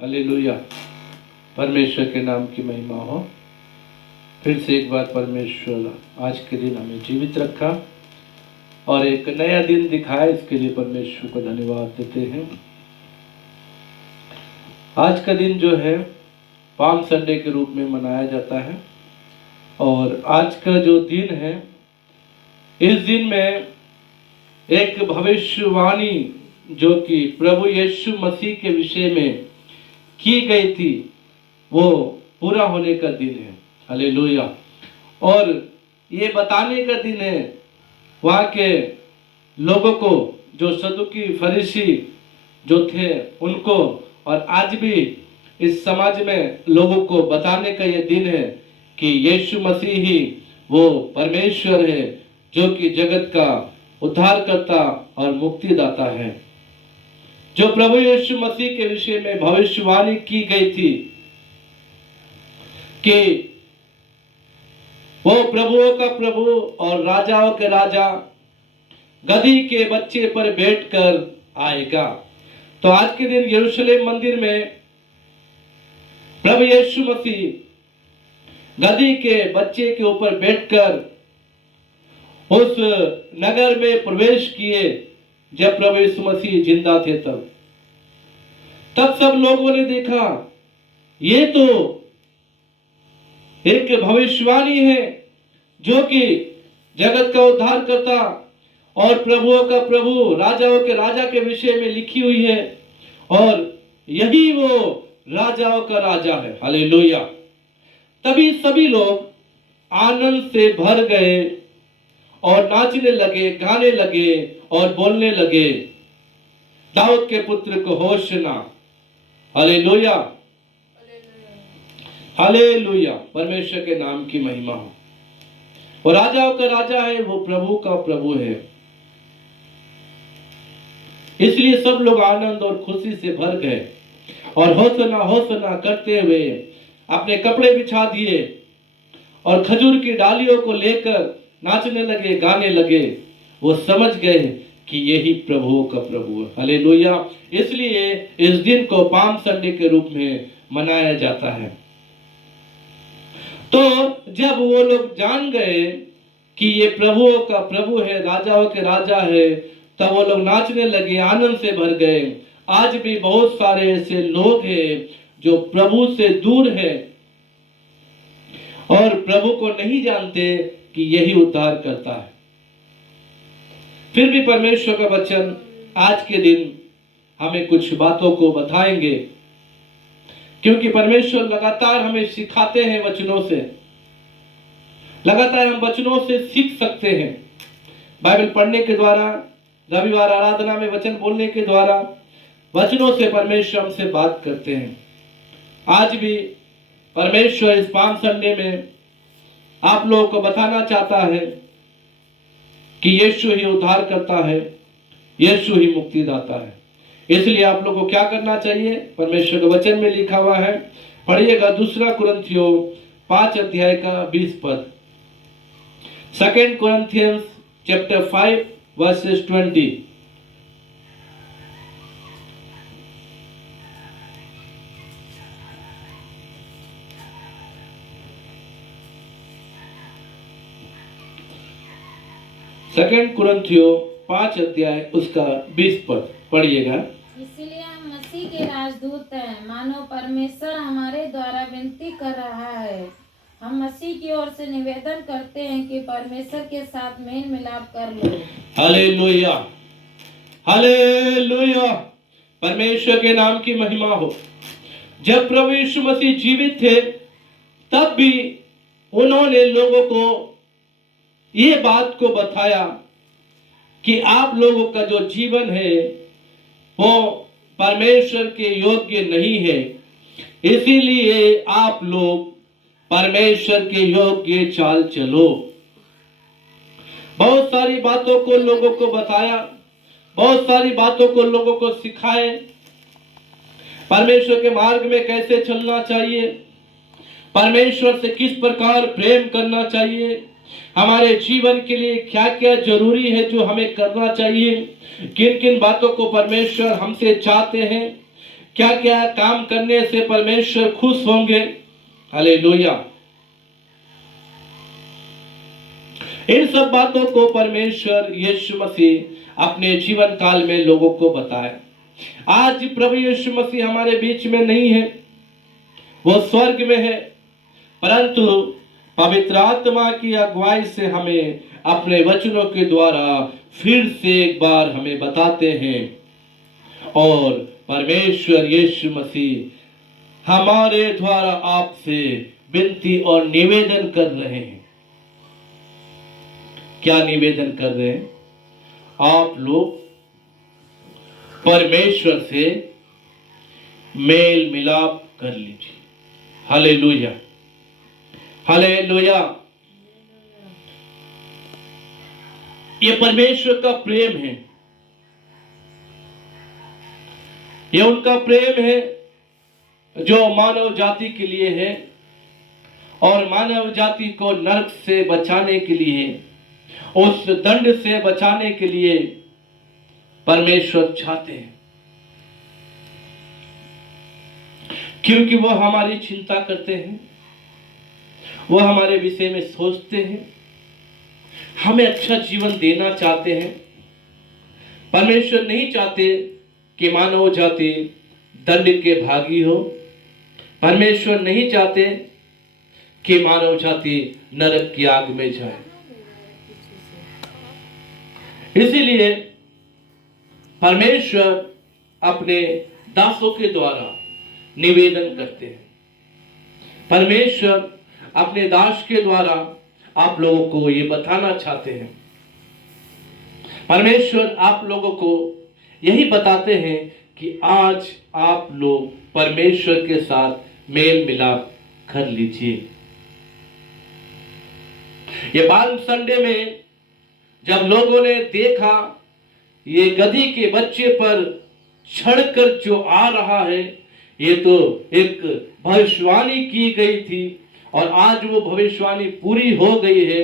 Hallelujah. परमेश्वर के नाम की महिमा हो। फिर से एक बार परमेश्वर आज के दिन हमें जीवित रखा और एक नया दिन दिखाया, इसके लिए परमेश्वर को धन्यवाद देते हैं। आज का दिन जो है पाम संडे के रूप में मनाया जाता है और आज का जो दिन है, इस दिन में एक भविष्यवाणी जो कि प्रभु यीशु मसीह के विषय में की गई थी वो पूरा होने का दिन है। हालेलुया। और ये बताने का दिन है वहाँ के लोगों को, जो सदुकी फरीसी जो थे उनको, और आज भी इस समाज में लोगों को बताने का ये दिन है कि यीशु मसीह ही वो परमेश्वर है जो कि जगत का उद्धारकर्ता और मुक्तिदाता है। जो प्रभु यीशु मसीह के विषय में भविष्यवाणी की गई थी कि वो प्रभुओं का प्रभु और राजाओं के राजा गधी के बच्चे पर बैठकर आएगा। तो आज के दिन यरूशलेम मंदिर में प्रभु यीशु मसीह गधी के बच्चे के ऊपर बैठकर उस नगर में प्रवेश किए जब प्रभु यीशु मसीह जिंदा थे। तब सब लोगों ने देखा ये तो एक भविष्यवाणी है जो कि जगत का उद्धार करता और प्रभुओं का प्रभु राजाओं के राजा के विषय में लिखी हुई है और यही वो राजाओं का राजा है। हालेलुया। तभी सभी लोग आनंद से भर गए और नाचने लगे, गाने लगे और बोलने लगे, दाऊद के पुत्र को होशना। Hallelujah, hallelujah. परमेश्वर के नाम की महिमा हो। वो राजाओं का राजा है, वो प्रभु का प्रभु है। इसलिए सब लोग आनंद और खुशी से भर गए और होसना होसना करते हुए अपने कपड़े बिछा दिए और खजूर की डालियों को लेकर नाचने लगे, गाने लगे। वो समझ गए कि यही प्रभुओं का प्रभु है। हालेलुया। इसलिए इस दिन को पाम संडे के रूप में मनाया जाता है। तो जब वो लोग जान गए कि ये प्रभुओं का प्रभु है, राजाओं के राजा है, तब वो लोग नाचने लगे, आनंद से भर गए। आज भी बहुत सारे ऐसे लोग हैं जो प्रभु से दूर है और प्रभु को नहीं जानते कि यही उद्धार करता है। फिर भी परमेश्वर का वचन आज के दिन हमें कुछ बातों को बताएंगे, क्योंकि परमेश्वर लगातार हमें सिखाते हैं वचनों से। लगातार हम वचनों से सीख सकते हैं। बाइबल पढ़ने के द्वारा, रविवार आराधना में वचन बोलने के द्वारा, वचनों से परमेश्वर हमसे बात करते हैं। आज भी परमेश्वर इस पाम संडे में आप लोगों को बताना चाहता है कि यीशु ही उद्धार करता है, यीशु ही मुक्तिदाता है। इसलिए आप लोगों को क्या करना चाहिए? परमेश्वर के वचन में लिखा हुआ है, पढ़िएगा 2 कुरिन्थियों 5 अध्याय का 20 पद। 2 Corinthians chapter 5 verses 20। सेकंड कुरिन्थियों 5 अध्याय उसका 20 पद पढ़िएगा। इसलिए हम मसीह के राजदूत हैं, मानो परमेश्वर हमारे द्वारा विनती कर रहा है। हम मसीह की ओर से निवेदन करते हैं कि परमेश्वर के साथ मेल मिलाप कर लो। Hallelujah, hallelujah. परमेश्वर के नाम की महिमा हो। जब प्रभु यीशु मसीह जीवित थे तब भी उन्होंने लोगों को ये बात को बताया कि आप लोगों का जो जीवन है वो परमेश्वर के योग्य नहीं है, इसीलिए आप लोग परमेश्वर के योग्य चाल चलो। बहुत सारी बातों को लोगों को बताया, बहुत सारी बातों को लोगों को सिखाए। परमेश्वर के मार्ग में कैसे चलना चाहिए, परमेश्वर से किस प्रकार प्रेम करना चाहिए, हमारे जीवन के लिए क्या क्या जरूरी है जो हमें करना चाहिए, किन किन बातों को परमेश्वर हमसे चाहते हैं, क्या क्या काम करने से परमेश्वर खुश होंगे। हालेलुया। इन सब बातों को परमेश्वर यीशु मसीह अपने जीवन काल में लोगों को बताए। आज प्रभु यीशु मसीह हमारे बीच में नहीं है, वो स्वर्ग में है, परंतु पवित्र आत्मा की अगुवाई से हमें अपने वचनों के द्वारा फिर से एक बार हमें बताते हैं और परमेश्वर यीशु मसीह हमारे द्वारा आपसे विनती और निवेदन कर रहे हैं। क्या निवेदन कर रहे हैं? आप लोग परमेश्वर से मेल मिलाप कर लीजिए। Hallelujah, hallelujah. ये परमेश्वर का प्रेम है, ये उनका प्रेम है जो मानव जाति के लिए है और मानव जाति को नरक से बचाने के लिए, उस दंड से बचाने के लिए परमेश्वर चाहते हैं, क्योंकि वो हमारी चिंता करते हैं, वो हमारे विषय में सोचते हैं, हमें अच्छा जीवन देना चाहते हैं। परमेश्वर नहीं चाहते कि मानव जाति दंड के भागी हो। परमेश्वर नहीं चाहते कि मानव जाति नरक की आग में जाए। इसीलिए परमेश्वर अपने दासों के द्वारा निवेदन करते हैं। परमेश्वर अपने दास के द्वारा आप लोगों को ये बताना चाहते हैं। परमेश्वर आप लोगों को यही बताते हैं कि आज आप लोग परमेश्वर के साथ मेल मिलाप कर लीजिए। ये पाल्म संडे में जब लोगों ने देखा ये गधी के बच्चे पर चढ़कर जो आ रहा है, ये तो एक भविष्यवाणी की गई थी और आज वो भविष्यवाणी पूरी हो गई है।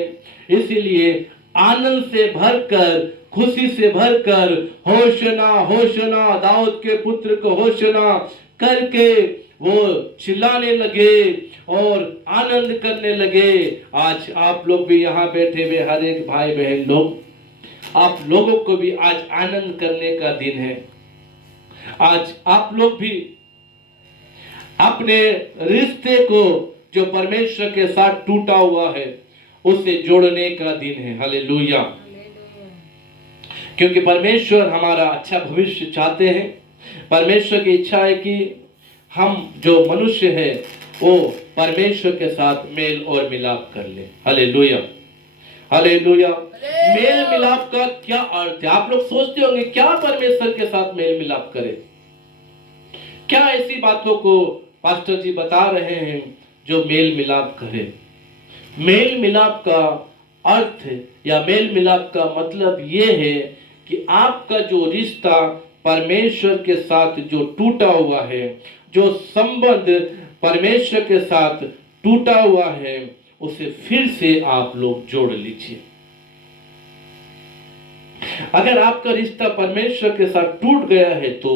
इसीलिए आनंद से भरकर, खुशी से भरकर होशना होशना, दाऊद के पुत्र को होशना करके वो चिल्लाने लगे और आनंद करने लगे। आज आप लोग भी यहाँ बैठे हुए हर एक भाई बहन लोग, आप लोगों को भी आज आनंद करने का दिन है। आज आप लोग भी अपने रिश्ते को जो परमेश्वर के साथ टूटा हुआ है उसे जोड़ने का दिन है। हालेलुया। क्योंकि परमेश्वर हमारा अच्छा भविष्य चाहते हैं। परमेश्वर की इच्छा है कि हम जो मनुष्य है वो परमेश्वर के साथ मेल और मिलाप कर ले। Hallelujah, hallelujah. मेल मिलाप का क्या अर्थ है? आप लोग सोचते होंगे क्या परमेश्वर के साथ मेल मिलाप करें? क्या ऐसी बातों को पास्टर जी बता रहे हैं जो मेल मिलाप करे? मेल मिलाप का अर्थ या मेल मिलाप का मतलब ये है कि आपका जो रिश्ता परमेश्वर के साथ जो टूटा हुआ है, जो संबंध परमेश्वर के साथ टूटा हुआ है, उसे फिर से आप लोग जोड़ लीजिए। अगर आपका रिश्ता परमेश्वर के साथ टूट गया है तो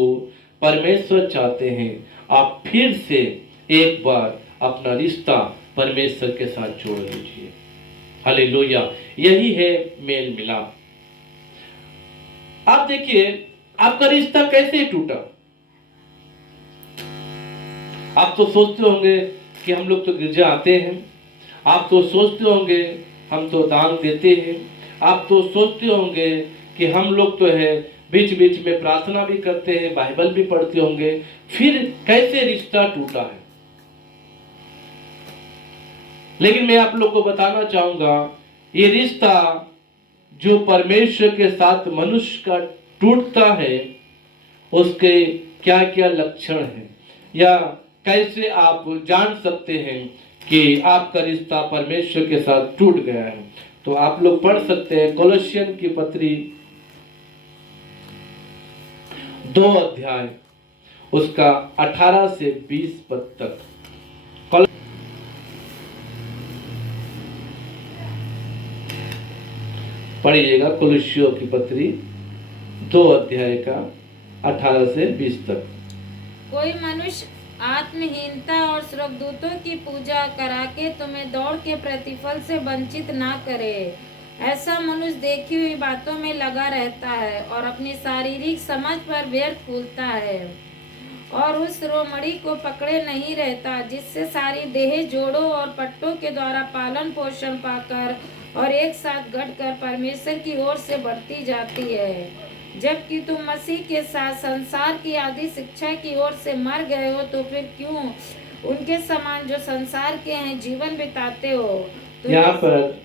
परमेश्वर चाहते हैं आप फिर से एक बार अपना रिश्ता परमेश्वर के साथ जोड़ लीजिए। हालेलुया। यही है मेल मिलाप। आप देखिए आपका रिश्ता कैसे टूटा। आप तो सोचते होंगे कि हम लोग तो गिरजा आते हैं, आप तो सोचते होंगे हम तो दान देते हैं, आप तो सोचते होंगे कि हम लोग तो है बीच बीच में प्रार्थना भी करते हैं, बाइबल भी पढ़ते होंगे, फिर कैसे रिश्ता टूटा है? लेकिन मैं आप लोग को बताना चाहूंगा ये रिश्ता जो परमेश्वर के साथ मनुष्य का टूटता है उसके क्या क्या लक्षण हैं या कैसे आप जान सकते हैं कि आपका रिश्ता परमेश्वर के साथ टूट गया है। तो आप लोग पढ़ सकते हैं कोलोसियन की पत्री 2 अध्याय उसका 18 से 20 पद तक। पढ़िएगा कोलोसियों की पत्री 2 अध्याय का 18 से 20 तक। कोई मनुष्य आत्महीनता और स्वर्गदूतों की पूजा करा के तुम्हें दौड़ के प्रतिफल से वंचित ना करे। ऐसा मनुष्य देखी हुई बातों में लगा रहता है और अपनी शारीरिक समझ पर व्यर्थ फूलता है और उस रोमड़ी को पकड़े नहीं रहता, जिससे सारी देह जोड़ों और पट्टों के द्वारा पालन पोषण पाकर और एक साथ घटकर परमेश्वर की ओर से बढ़ती जाती है। जबकि तुम मसीह के साथ संसार की आदि शिक्षा की ओर से मर गए हो, तो फिर क्यों उनके समान जो संसार के हैं जीवन बिताते हो। तो यहाँ पर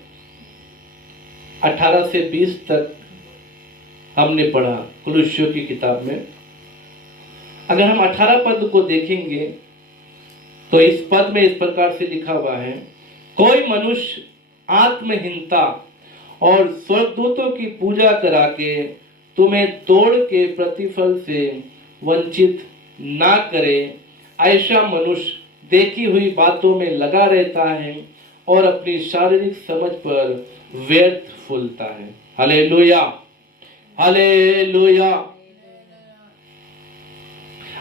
18 से 20 तक हमने पढ़ा कुलुस्सियों की किताब में। अगर हम 18 पद को देखेंगे तो इस पद में इस प्रकार से लिखा हुआ है, कोई मनुष्य आत्महीनता और स्वर्गदूतों की पूजा करा के तुम्हें तोड़ के प्रतिफल से वंचित ना करे। ऐसा मनुष्य देखी हुई बातों में लगा रहता है और अपनी शारीरिक समझ पर व्यर्थ फूलता है। Hallelujah, hallelujah.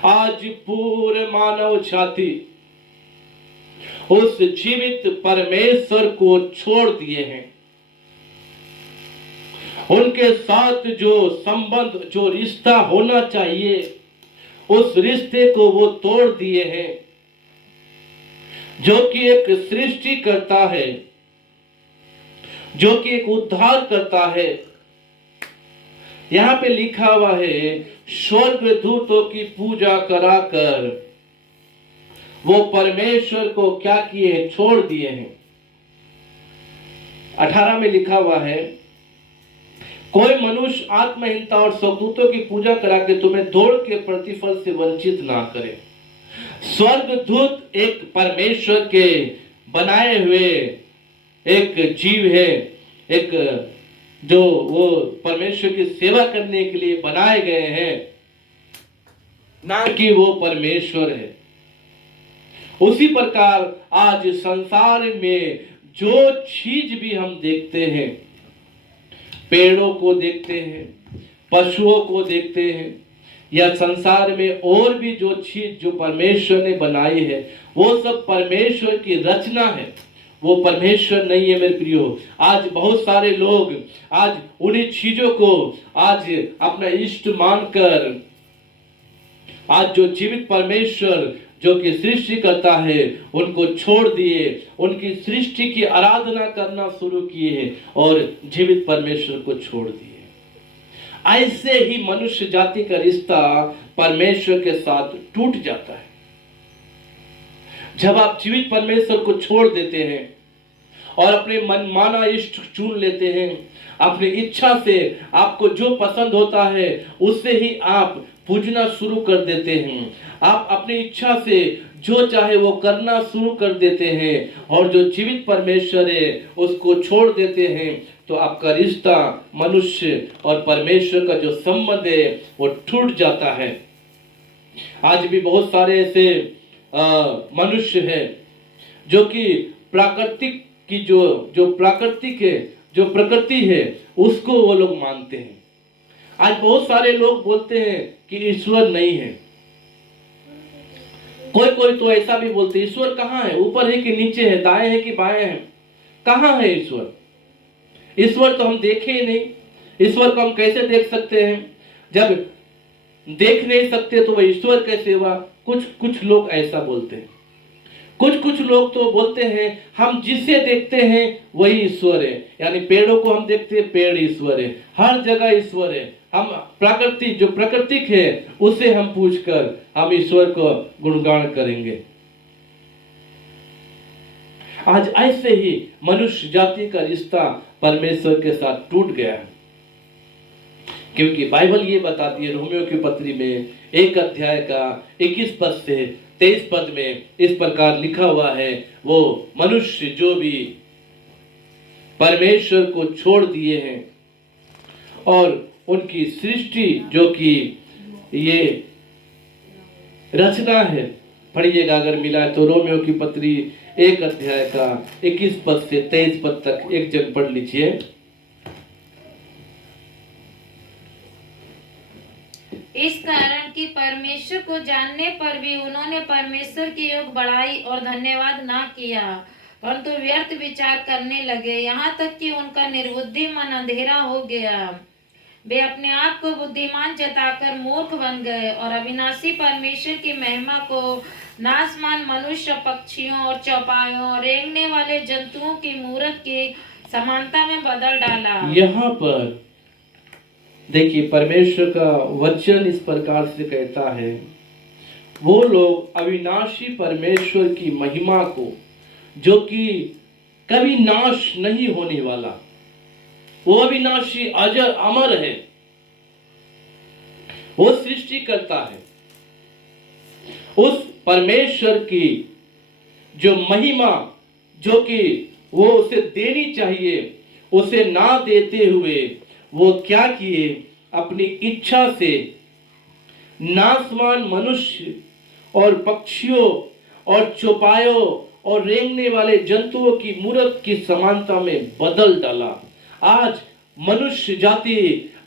आज पूरे मानव जाति उस जीवित परमेश्वर को छोड़ दिए हैं। उनके साथ जो संबंध, जो रिश्ता होना चाहिए, उस रिश्ते को वो तोड़ दिए हैं। जो कि एक सृष्टि करता है, जो कि एक उद्धार करता है। यहां पे लिखा हुआ है, स्वर्गदूतों की पूजा कराकर वो परमेश्वर को क्या किए, छोड़ दिए हैं। 18 में लिखा हुआ है, कोई मनुष्य आत्महीनता और स्वर्गदूतों की पूजा करा के तुम्हें दौड़ के प्रतिफल से वंचित ना करे। स्वर्गदूत एक परमेश्वर के बनाए हुए एक जीव है, एक जो वो परमेश्वर की सेवा करने के लिए बनाए गए हैं, ना कि वो परमेश्वर है। उसी प्रकार आज संसार में जो चीज भी हम देखते हैं, पेड़ों को देखते हैं, पशुओं को देखते हैं, या संसार में और भी जो चीज जो परमेश्वर ने बनाई है, वो सब परमेश्वर की रचना है, वो परमेश्वर नहीं है मेरे प्रियो। आज बहुत सारे लोग आज उन्हीं चीजों को आज अपना इष्ट मानकर आज जो जीवित परमेश्वर जो कि सृष्टि करता है उनको छोड़ दिए, उनकी सृष्टि की आराधना करना शुरू किए और जीवित परमेश्वर को छोड़ दिए। ऐसे ही मनुष्य जाति का रिश्ता परमेश्वर के साथ टूट जाता है। जब आप जीवित परमेश्वर को छोड़ देते हैं और अपने मनमाना इष्ट चुन लेते हैं, अपनी इच्छा से आपको जो पसंद होता है उससे ही आप पूजना शुरू कर देते हैं, आप अपनी इच्छा से जो चाहे वो करना शुरू कर देते हैं और जो जीवित परमेश्वर है उसको छोड़ देते हैं, तो आपका रिश्ता मनुष्य और परमेश्वर का जो संबंध है वो टूट जाता है। आज भी बहुत सारे ऐसे मनुष्य हैं जो कि प्राकृतिक की जो प्राकृतिक है, जो प्रकृति है, उसको वो लोग मानते हैं। आज बहुत सारे लोग बोलते हैं कि ईश्वर नहीं है। कोई कोई तो ऐसा भी बोलते हैं, ईश्वर कहाँ है, ऊपर है कि नीचे है, दाएं है कि बाएं है, कहाँ है ईश्वर? ईश्वर तो हम देखे ही नहीं, ईश्वर को हम कैसे देख सकते हैं? जब देख नहीं सकते तो वह ईश्वर कैसे हुआ? कुछ लोग ऐसा बोलते हैं। कुछ लोग तो बोलते हैं हम जिसे देखते हैं वही ईश्वर है, यानी पेड़ों को हम देखते हैं, पेड़ ईश्वर है, हर जगह ईश्वर है। हम प्राकृतिक जो प्राकृतिक है उसे हम पूछकर हम ईश्वर को गुणगान करेंगे। आज ऐसे ही मनुष्य जाति का रिश्ता परमेश्वर के साथ टूट गया है, क्योंकि बाइबल ये बताती है रोमियो की पत्री में 1 अध्याय का 21 पद से 23 पद में इस प्रकार लिखा हुआ है, वो मनुष्य जो भी परमेश्वर को छोड़ दिए हैं और उनकी सृष्टि जो कि ये रचना है, पढ़िएगा अगर मिला तो रोमियो की पत्री 1 अध्याय का 21 पद से 23 पद तक एक जन पढ़ लीजिए। इस कारण कि परमेश्वर को जानने पर भी उन्होंने परमेश्वर के योग बड़ाई और धन्यवाद ना किया, परंतु व्यर्थ विचार करने लगे, यहाँ तक कि उनका निर्बुद्धि मन अंधेरा हो गया। वे अपने आप को बुद्धिमान जताकर मूर्ख बन गए और अविनाशी परमेश्वर की महिमा को नासमान मनुष्य, पक्षियों और चौपायों और रेंगने वाले जंतुओं की मूरत की समानता में बदल डाला। यहाँ पर देखिए परमेश्वर का वचन इस प्रकार से कहता है, वो लोग अविनाशी परमेश्वर की महिमा को, जो कि कभी नाश नहीं होने वाला, वो अविनाशी अजर अमर है, वो सृष्टि करता है, उस परमेश्वर की जो महिमा, जो कि वो उसे देनी चाहिए, उसे ना देते हुए वो क्या किए, अपनी इच्छा से नासमान मनुष्य और पक्षियों और चौपायों और रेंगने वाले जंतुओं की मूरत की समानता में बदल डाला। आज मनुष्य जाति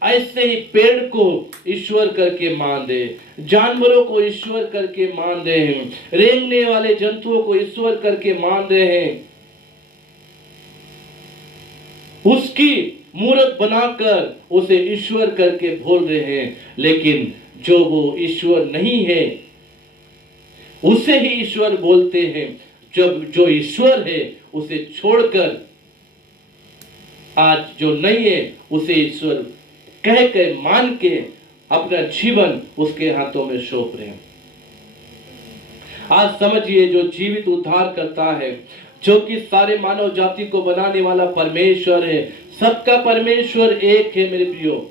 ऐसे ही पेड़ को ईश्वर करके मान दे, जानवरों को ईश्वर करके मान रहे हैं, रेंगने वाले जंतुओं को ईश्वर करके मान रहे हैं, उसकी मूर्त बनाकर उसे ईश्वर करके बोल रहे हैं। लेकिन जो वो ईश्वर नहीं है उसे ही ईश्वर बोलते हैं। जब जो ईश्वर है उसे छोड़कर आज जो नहीं है उसे ईश्वर कह के मान के अपना जीवन उसके हाथों में सौंप रहे हैं। आज समझिए, जो जीवित उद्धार करता है, जो कि सारे मानव जाति को बनाने वाला परमेश्वर है, सबका परमेश्वर एक है। मेरे प्रियो,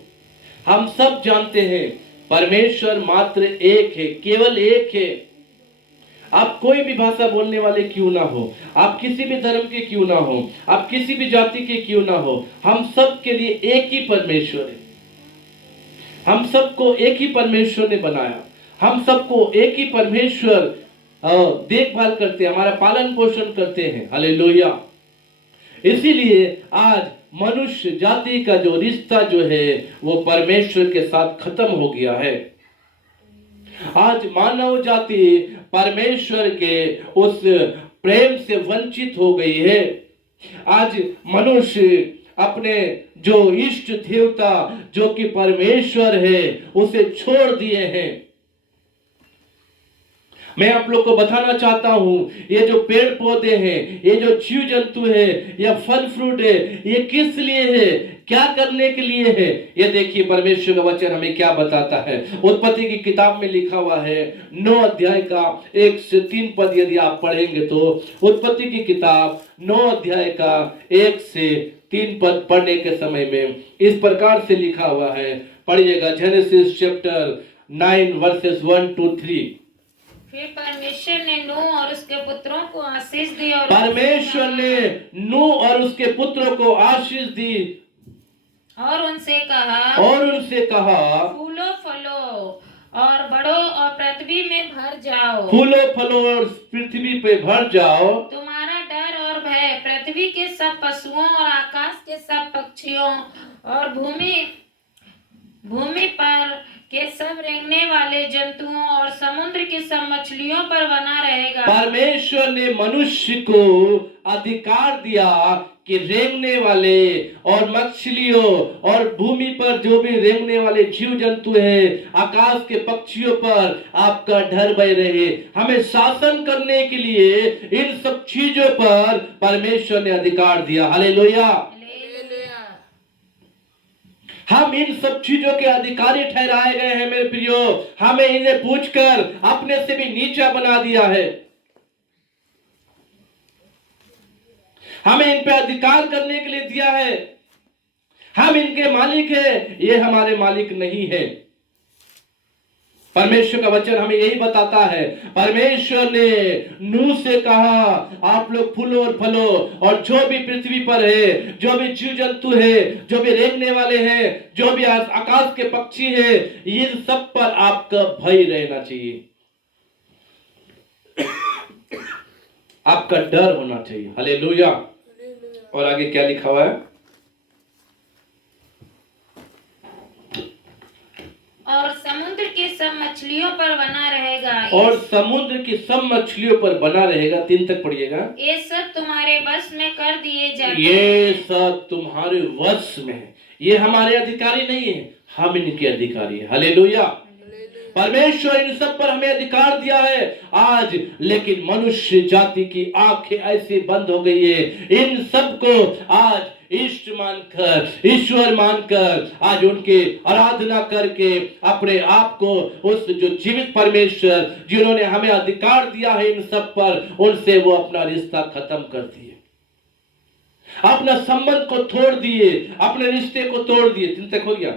हम सब जानते हैं परमेश्वर मात्र एक है, केवल एक है। आप कोई भी भाषा बोलने वाले क्यों ना हो, आप किसी भी धर्म के क्यों ना हो, आप किसी भी जाति के क्यों ना हो, हम सब के लिए एक ही परमेश्वर है। हम सबको एक ही परमेश्वर ने बनाया, हम सबको एक ही परमेश्वर देखभाल करते हैं, हमारा पालन पोषण करते हैं। हालेलुया। इसीलिए आज मनुष्य जाति का जो रिश्ता जो है वो परमेश्वर के साथ खत्म हो गया है। आज मानव जाति परमेश्वर के उस प्रेम से वंचित हो गई है। आज मनुष्य अपने जो इष्ट देवता, जो कि परमेश्वर है, उसे छोड़ दिए हैं। मैं आप लोग को बताना चाहता हूं, ये जो पेड़ पौधे हैं, ये जो जीव जंतु है, या फल फ्रूट है, ये किस लिए है, क्या करने के लिए है? ये देखिए परमेश्वर का वचन हमें क्या बताता है। उत्पत्ति की किताब में लिखा हुआ है 9 अध्याय का 1 से 3 पद यदि आप पढ़ेंगे तो उत्पत्ति की किताब 9 अध्याय का 1 से 3 पद पढ़ने के समय में इस प्रकार से लिखा हुआ है। पढ़िएगा, जेनेसिस चैप्टर 9 वर्सेस 1 to 3। फिर परमेश्वर ने नूह और उसके पुत्रों को आशीष दी और परमेश्वर ने नूह और उसके पुत्रों को आशीष दी और उनसे कहा, फूलो फलो और बढ़ो और पृथ्वी में भर जाओ। फूलो फलो और पृथ्वी पे भर जाओ। तुम्हारा डर और भय पृथ्वी के सब पशुओं और आकाश के सब पक्षियों और भूमि पर के सब रेंगने वाले जंतुओं और समुद्र की सब मछलियों पर बना रहेगा। परमेश्वर ने मनुष्य को अधिकार दिया कि रेंगने वाले और मछलियों और भूमि पर जो भी रेंगने वाले जीव जंतु है, आकाश के पक्षियों पर आपका डर भय रहे। हमें शासन करने के लिए इन सब चीजों पर परमेश्वर ने अधिकार दिया। हालेलुया। हम इन सब चीजों के अधिकारी ठहराए गए हैं। मेरे प्रियो, हमें इन्हें पूछकर अपने से भी नीचा बना दिया है। हमें इन पे अधिकार करने के लिए दिया है। हम इनके मालिक हैं, ये हमारे मालिक नहीं है। परमेश्वर का वचन हमें यही बताता है। परमेश्वर ने नूह से कहा, आप लोग फूलो और फलो और जो भी पृथ्वी पर है, जो भी जीव जंतु है, जो भी रेंगने वाले हैं, जो भी आकाश के पक्षी है, इन सब पर आपका भय रहना चाहिए, आपका डर होना चाहिए। हालेलुया। और आगे क्या लिखा हुआ है? और समुद्र के सब मछलियों पर बना रहेगा। और समुद्र की सब मछलियों पर बना रहेगा। 3 तक पढ़िएगा। ये सब तुम्हारे वश में कर दिए जाते ये सब तुम्हारे वश में है। ये हमारे अधिकारी नहीं है, हम इनके अधिकारी हैं। हालेलुया। परमेश्वर इन सब पर हमें अधिकार दिया है आज, लेकिन मनुष्य जाति की आंखें ऐसी बंद हो गई है। इन सब को आज इष्ट मानकर, ईश्वर मानकर, आज उनकी आराधना करके अपने आप को उस जो जीवित परमेश्वर जिन्होंने हमें अधिकार दिया है इन सब पर, उनसे वो अपना रिश्ता खत्म कर दिए, अपना संबंध को तोड़ दिए, अपने रिश्ते को तोड़ दिए। 3 तक हो गया,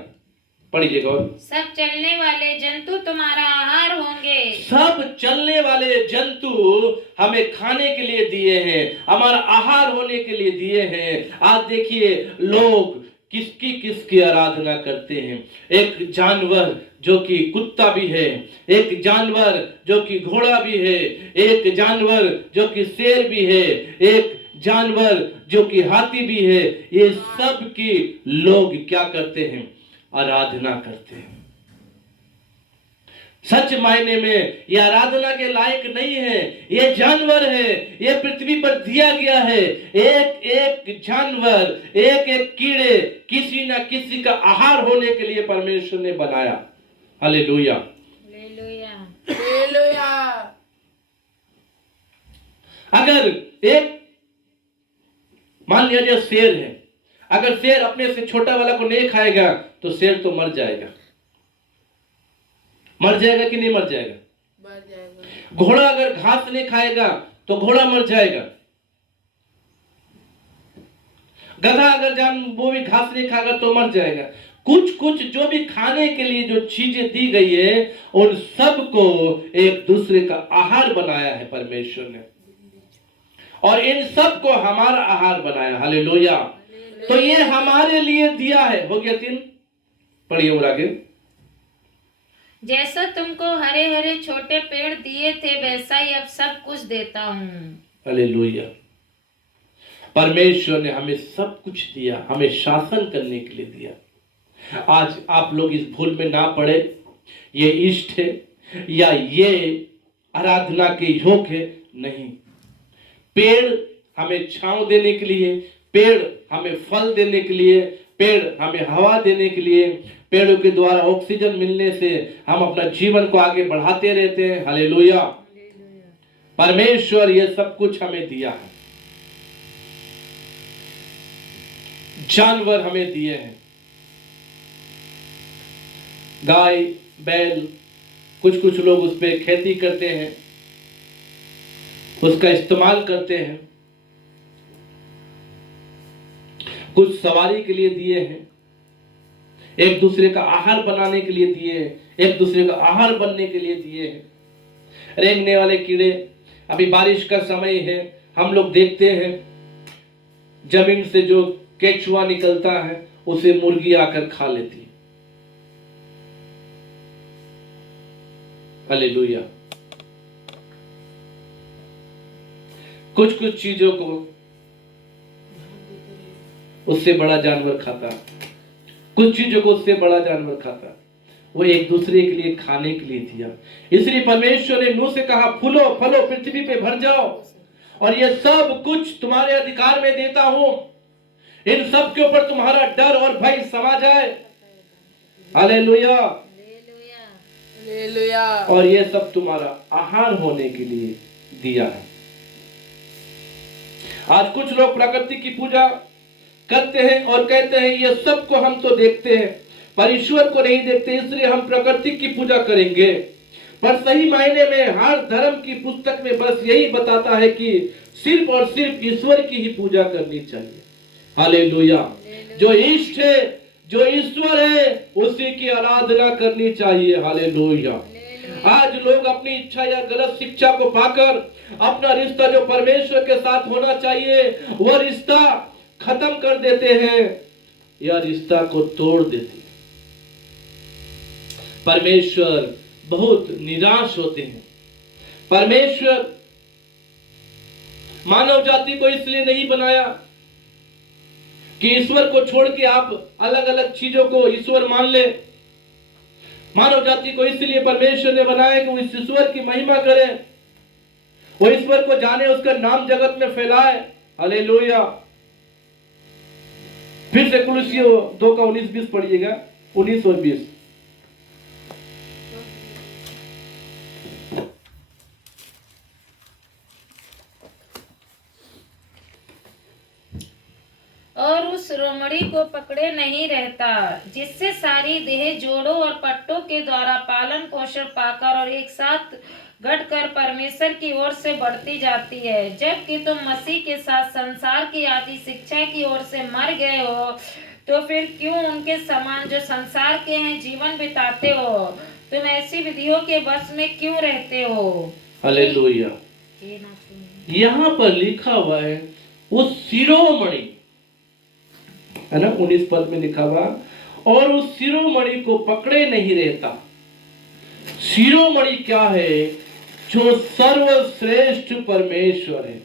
पढ़िएगा। और सब चलने वाले जंतु तुम्हारा आहार होंगे। सब चलने वाले जंतु हमें खाने के लिए दिए हैं, हमारा आहार होने के लिए दिए हैं। आज देखिए लोग किसकी किसकी आराधना करते हैं। एक जानवर जो कि कुत्ता भी है, एक जानवर जो कि घोड़ा भी है, एक जानवर जो कि शेर भी है, एक जानवर जो कि हाथी भी है। ये सब की लोग क्या करते हैं? आराधना करते हैं। सच मायने में ये आराधना के लायक नहीं है। ये जानवर है, ये पृथ्वी पर दिया गया है। एक एक जानवर, एक एक कीड़े किसी ना किसी का आहार होने के लिए परमेश्वर ने बनाया। Hallelujah, hallelujah, hallelujah. अगर एक मान लिया जाए शेर है, अगर शेर अपने से छोटा वाला को नहीं खाएगा तो शेर तो मर जाएगा। मर जाएगा कि नहीं मर जाएगा? मर जाएगा। घोड़ा अगर घास नहीं खाएगा तो घोड़ा मर जाएगा। गधा अगर वो भी घास नहीं खाएगा तो मर जाएगा। कुछ कुछ जो भी खाने के लिए जो चीजें दी गई है, उन सब को एक दूसरे का आहार बनाया है परमेश्वर ने, और इन सब को हमारा आहार बनाया। हालेलुया। तो ये हमारे लिए दिया है। हो गया 3, पढ़िए और आगे। जैसा तुमको हरे हरे छोटे पेड़ दिए थे वैसा ही अब सब कुछ देता हूँ। हालेलुया। परमेश्वर ने हमें सब कुछ दिया, हमें शासन करने के लिए दिया। आज आप लोग इस भूल में ना पड़े, ये इष्ट है या ये आराधना के योग्य है, नहीं। पेड़ हमें छांव देने के लिए, पेड़ हमें फल देने के लिए, पेड़ हमें हवा देने के लिए, पेड़ों के द्वारा ऑक्सीजन मिलने से हम अपना जीवन को आगे बढ़ाते रहते हैं। हालेलुया। परमेश्वर ये सब कुछ हमें दिया है। जानवर हमें दिए हैं, गाय, बैल, कुछ कुछ लोग उस पे खेती करते हैं, उसका इस्तेमाल करते हैं। कुछ सवारी के लिए दिए हैं, एक दूसरे का आहार बनाने के लिए दिए हैं, एक दूसरे का आहार बनने के लिए दिए हैं। रेंगने वाले कीड़े, अभी बारिश का समय है, हम लोग देखते हैं जमीन से जो केचुआ निकलता है उसे मुर्गी आकर खा लेती है। हालेलुया। कुछ कुछ चीजों को उससे बड़ा जानवर खाता, कुछ चीजों को उससे बड़ा जानवर खाता। वो एक दूसरे के लिए खाने के लिए दिया। इसलिए परमेश्वर ने नूह से कहा, फूलो फलो पृथ्वी पे भर जाओ और ये सब कुछ तुम्हारे अधिकार में देता हूं। इन सब के ऊपर तुम्हारा डर और भय समा जाए। हालेलुया। हालेलुया। और ये सब तुम्हारा आहार होने के लिए दिया है। आज कुछ लोग प्रकृति की पूजा करते हैं और कहते हैं ये सब को हम तो देखते हैं पर ईश्वर को नहीं देखते, इसलिए हम प्रकृति की पूजा करेंगे। पर सही मायने में हर धर्म की पुस्तक में बस यही बताता है कि सिर्फ और सिर्फ ईश्वर की ही पूजा करनी चाहिए। हालेलुया। जो इष्ट है, जो ईश्वर है, उसी की आराधना करनी चाहिए। हालेलुया। आज लोग अपनी इच्छा या गलत शिक्षा को पाकर अपना रिश्ता जो परमेश्वर के साथ होना चाहिए वह रिश्ता खत्म कर देते हैं या रिश्ता को तोड़ देते हैं। परमेश्वर बहुत निराश होते हैं। परमेश्वर मानव जाति को इसलिए नहीं बनाया कि ईश्वर को छोड़ के आप अलग अलग चीजों को ईश्वर मान ले। मानव जाति को इसलिए परमेश्वर ने बनाया कि वो इस ईश्वर की महिमा करे, वो ईश्वर को जाने, उसका नाम जगत में फैलाए। हालेलुया। फिर से कुलुस्सियों 2 का 19-20 पढ़िएगा, 19 और 20। और उस रोमड़ी को पकड़े नहीं रहता, जिससे सारी देह जोड़ों और पट्टों के द्वारा पालन पोषण पाकर और एक साथ घटकर परमेश्वर की ओर से बढ़ती जाती है। जबकि तुम मसीह के साथ संसार की आदि शिक्षा की ओर से मर गए हो, तो फिर क्यों उनके समान जो संसार के हैं जीवन बिताते हो? तुम ऐसी विधियों के वश में क्यों रहते हो? हालेलुया। यहाँ पर लिखा हुआ है उस शिरोमणि, है ना, 19 पद में लिखा हुआ, और उस शिरोमणि को पकड़े नहीं रहता। शिरोमणि क्या है? जो सर्वश्रेष्ठ परमेश्वर है,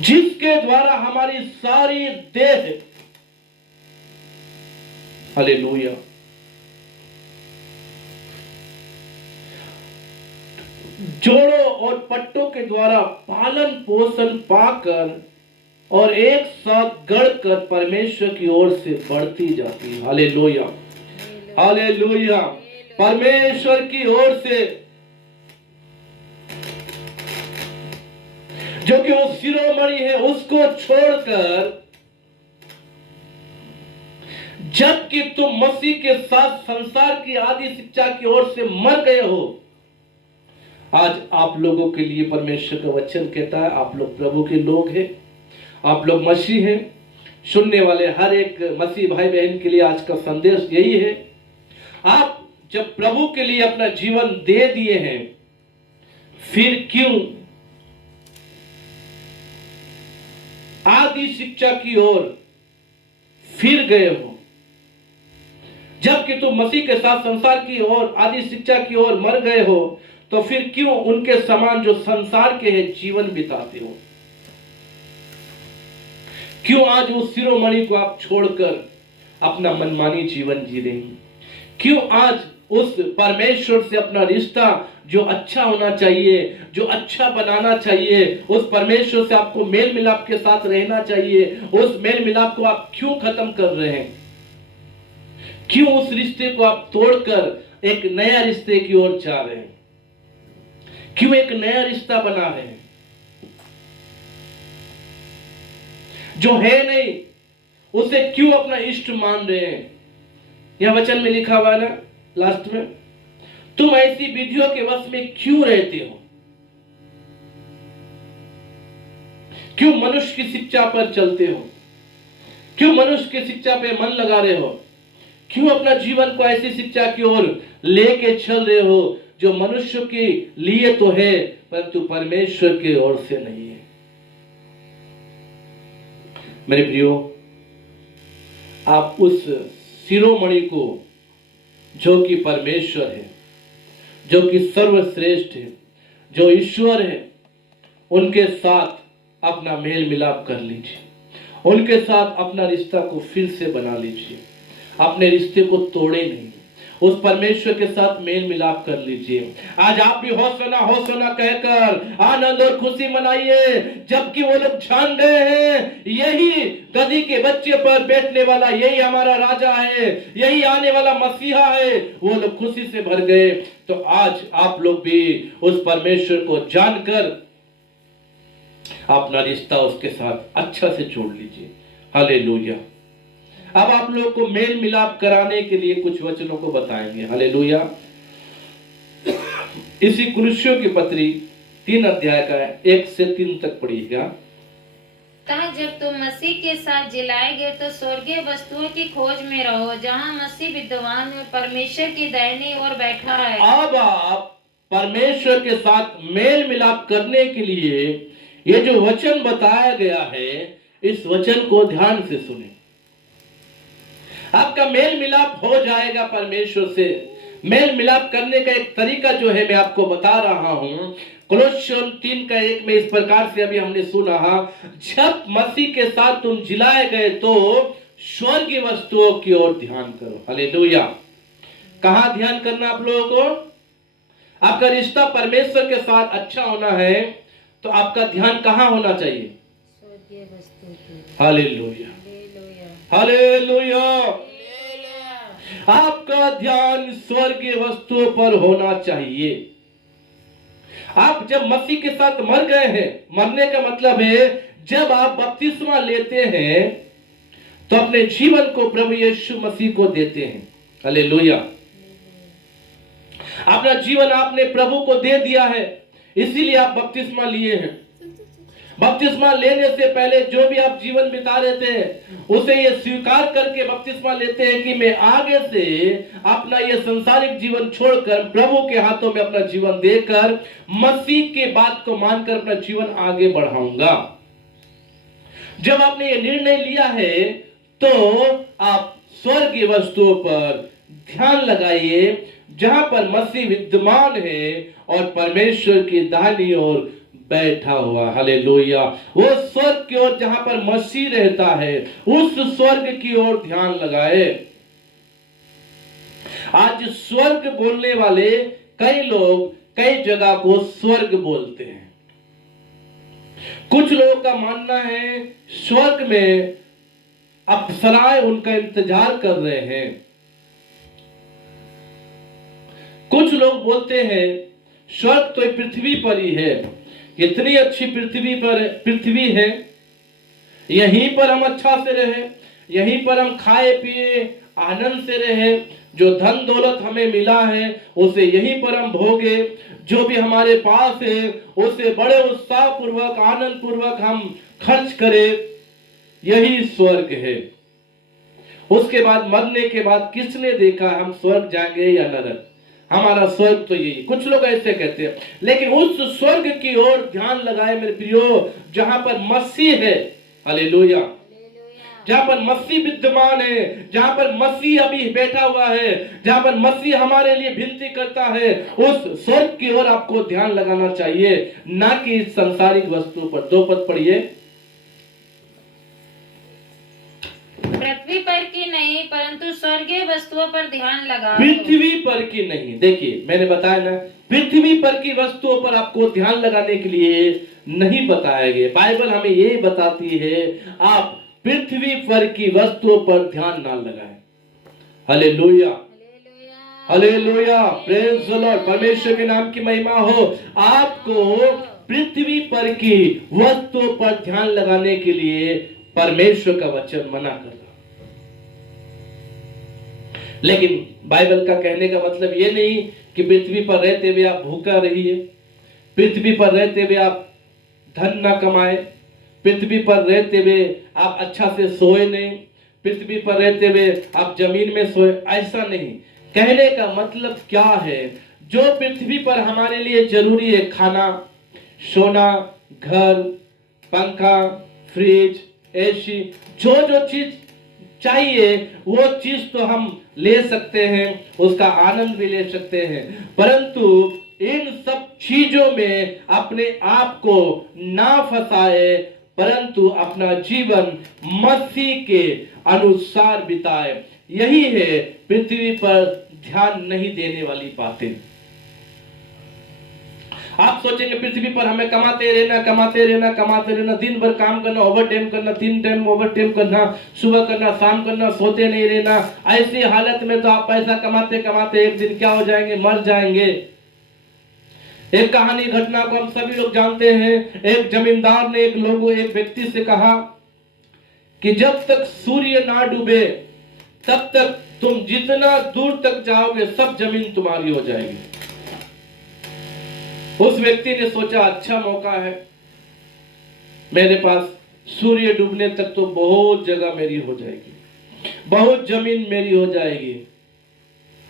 जिसके द्वारा हमारी सारी देह, हालेलुया, जोड़ों और पट्टों के द्वारा पालन पोषण पाकर और एक साथ गढ़कर परमेश्वर की ओर से बढ़ती जाती है। Hallelujah, hallelujah. परमेश्वर की ओर से, जो कि वो शिरोमणि है, उसको छोड़कर, जबकि तुम मसीह के साथ संसार की आदि शिक्षा की ओर से मर गए हो। आज आप लोगों के लिए परमेश्वर का वचन कहता है, आप लोग प्रभु के लोग हैं, आप लोग मसीह हैं। सुनने वाले हर एक मसीह भाई बहन के लिए आज का संदेश यही है, आप जब प्रभु के लिए अपना जीवन दे दिए हैं, फिर क्यों आदि शिक्षा की ओर फिर गए हो? जबकि तुम मसीह के साथ संसार की ओर आदि शिक्षा की ओर मर गए हो, तो फिर क्यों उनके समान जो संसार के हैं जीवन बिताते हो? क्यों आज उस शिरोमणि को आप छोड़कर अपना मनमानी जीवन जी रहे हैं? क्यों आज उस परमेश्वर से अपना रिश्ता जो अच्छा होना चाहिए, जो अच्छा बनाना चाहिए, उस परमेश्वर से आपको मेल मिलाप के साथ रहना चाहिए, उस मेल मिलाप को आप क्यों खत्म कर रहे हैं? क्यों उस रिश्ते को आप तोड़कर एक नया रिश्ते की ओर जा रहे हैं? क्यों एक नया रिश्ता बना रहे हैं जो है नहीं, उसे क्यों अपना इष्ट मान रहे हैं? यह वचन में लिखा हुआ है ना लास्ट में, तुम ऐसी विधियों के वश में क्यों रहते हो? क्यों मनुष्य की शिक्षा पर चलते हो? क्यों मनुष्य की शिक्षा पे मन लगा रहे हो? क्यों अपना जीवन को ऐसी शिक्षा की ओर लेके चल रहे हो जो मनुष्य के लिए तो है, परंतु परमेश्वर की ओर से नहीं है? मेरे प्रियो, आप उस शिरोमणि को, जो कि परमेश्वर है, जो कि सर्वश्रेष्ठ है, जो ईश्वर है, उनके साथ अपना मेल मिलाप कर लीजिए, उनके साथ अपना रिश्ता को फिर से बना लीजिए, अपने रिश्ते को तोड़े नहीं, उस परमेश्वर के साथ मेल मिलाप कर लीजिए। आज आप भी होसना होसना कहकर आनंद और खुशी मनाइए, जबकि वो लोग जान गए हैं यही गधी के बच्चे पर बैठने वाला यही हमारा राजा है, यही आने वाला मसीहा है। वो लोग खुशी से भर गए। तो आज आप लोग भी उस परमेश्वर को जानकर अपना रिश्ता उसके साथ अच्छा से जोड़ लीजिए। हालेलुया। अब आप लोग को मेल मिलाप कराने के लिए कुछ वचनों को बताएंगे। हालेलुया। इसी कुलुस्सियों की पत्री 3 अध्याय का 1 से 3 तक पढ़िएगा। जब तुम मसीह के साथ जिलाए गए तो स्वर्गीय वस्तुओं की खोज में रहो, जहाँ मसीह विद्वान में परमेश्वर की दाहिनी ओर बैठा है। अब आप परमेश्वर के साथ मेल मिलाप करने के लिए ये जो वचन बताया गया है, इस वचन को ध्यान से सुने। आपका मेल मिलाप हो जाएगा परमेश्वर से। मेल मिलाप करने का एक तरीका जो है मैं आपको बता रहा हूं। कोलोस्सियों 3 का 1 में इस प्रकार से अभी हमने सुना, जब मसीह के साथ तुम जिलाए गए तो स्वर्गीय वस्तुओं की ओर ध्यान करो। हालेलुया। कहाँ ध्यान करना आप लोगों को? आपका रिश्ता परमेश्वर के साथ अच्छा होना है तो आपका ध्यान कहाँ होना चाहिए? स्वर्गीय वस्तु की। Hallelujah, hallelujah. हालेलुया। हालेलुया। आपका ध्यान स्वर्गीय वस्तुओं पर होना चाहिए। आप जब मसीह के साथ मर गए हैं, मरने का मतलब है जब आप बपतिस्मा लेते हैं तो अपने जीवन को प्रभु यीशु मसीह को देते हैं। हालेलुया। अपना जीवन आपने प्रभु को दे दिया है, इसीलिए आप बपतिस्मा लिए हैं। बपतिस्मा लेने से पहले जो भी आप जीवन बिता रहे थे उसे ये स्वीकार करके बपतिस्मा लेते हैं कि मैं आगे से अपना ये संसारिक जीवन छोड़कर प्रभु के हाथों में अपना जीवन देकर मसीह के बात को मानकर अपना जीवन आगे बढ़ाऊंगा। जब आपने ये निर्णय लिया है तो आप स्वर्गीय वस्तुओं पर ध्यान लगाइए जहां पर मसीह विद्यमान है और परमेश्वर की दाहिनी ओर बैठा हुआ। हालेलुया। वो स्वर्ग की ओर जहां पर मसीह रहता है उस स्वर्ग की ओर ध्यान लगाए। आज स्वर्ग बोलने वाले कई लोग कई जगह को स्वर्ग बोलते हैं। कुछ लोगों का मानना है स्वर्ग में अप्सराएं उनका इंतजार कर रहे हैं। कुछ लोग बोलते हैं स्वर्ग तो पृथ्वी पर ही है, इतनी अच्छी पृथ्वी है, यहीं पर हम अच्छा से रहे, यहीं पर हम खाए पिए आनंद से रहे, जो धन दौलत हमें मिला है उसे यहीं पर हम भोगे, जो भी हमारे पास है उसे बड़े उत्साह पूर्वक आनंद पूर्वक हम खर्च करें, यही स्वर्ग है। उसके बाद मरने के बाद किसने देखा हम स्वर्ग जाएंगे या नरक? हमारा स्वर्ग तो यही। कुछ लोग ऐसे कहते हैं, लेकिन उस स्वर्ग की ओर ध्यान लगाए मेरे प्रियो जहां पर मसीह है। हालेलुया। जहां पर मसीह विद्यमान है, जहां पर मसीह अभी बैठा हुआ है, जहां पर मसीह हमारे लिए विनती करता है, उस स्वर्ग की ओर आपको ध्यान लगाना चाहिए, ना कि इस संसारिक वस्तु पर। 2 पद पढ़िए। पृथ्वी पर की नहीं परंतु स्वर्गीय वस्तुओं पर ध्यान लगाओ। पृथ्वी पर की नहीं। देखिए मैंने बताया ना, पृथ्वी पर की वस्तुओं पर आपको ध्यान लगाने के लिए नहीं बताया गया। बाइबल हमें ये बताती है आप पृथ्वी पर की वस्तुओं पर ध्यान ना लगाएं। Hallelujah, hallelujah, praise the Lord. परमेश्वर के नाम की महिमा हो। आपको पृथ्वी पर की वस्तुओं पर ध्यान लगाने के लिए परमेश्वर का वचन मना कर रहा। लेकिन बाइबल का कहने का मतलब ये नहीं कि पृथ्वी पर रहते हुए आप भूखा रहिए, पृथ्वी पर रहते हुए आप धन ना कमाए, पृथ्वी पर रहते हुए आप अच्छा से सोए नहीं, पृथ्वी पर रहते हुए आप जमीन में सोए। ऐसा नहीं। कहने का मतलब क्या है? जो पृथ्वी पर हमारे लिए जरूरी है, खाना, सोना, घर, पंखा, फ्रिज, एसी, जो जो चीज चाहिए वो चीज तो हम ले सकते हैं, उसका आनंद भी ले सकते हैं, परंतु इन सब चीजों में अपने आप को ना फंसाए, परंतु अपना जीवन मसीह के अनुसार बिताए। यही है पृथ्वी पर ध्यान नहीं देने वाली बातें। आप सोचेंगे पृथ्वी पर हमें कमाते रहना, कमाते रहना, कमाते रहना, दिन भर काम करना, ओवर टाइम करना, 3 टाइम ओवर टाइम करना, सुबह करना, शाम करना, सोते नहीं रहना। ऐसी हालत में तो आप पैसा कमाते कमाते एक दिन क्या हो जाएंगे? मर जाएंगे। एक कहानी घटना को हम सभी लोग जानते हैं। एक जमींदार ने एक व्यक्ति से कहा कि जब तक सूर्य ना डूबे तब तक तुम जितना दूर तक जाओगे सब जमीन तुम्हारी हो जाएगी। उस व्यक्ति ने सोचा अच्छा मौका है, मेरे पास सूर्य डूबने तक तो बहुत जगह मेरी हो जाएगी, बहुत जमीन मेरी हो जाएगी।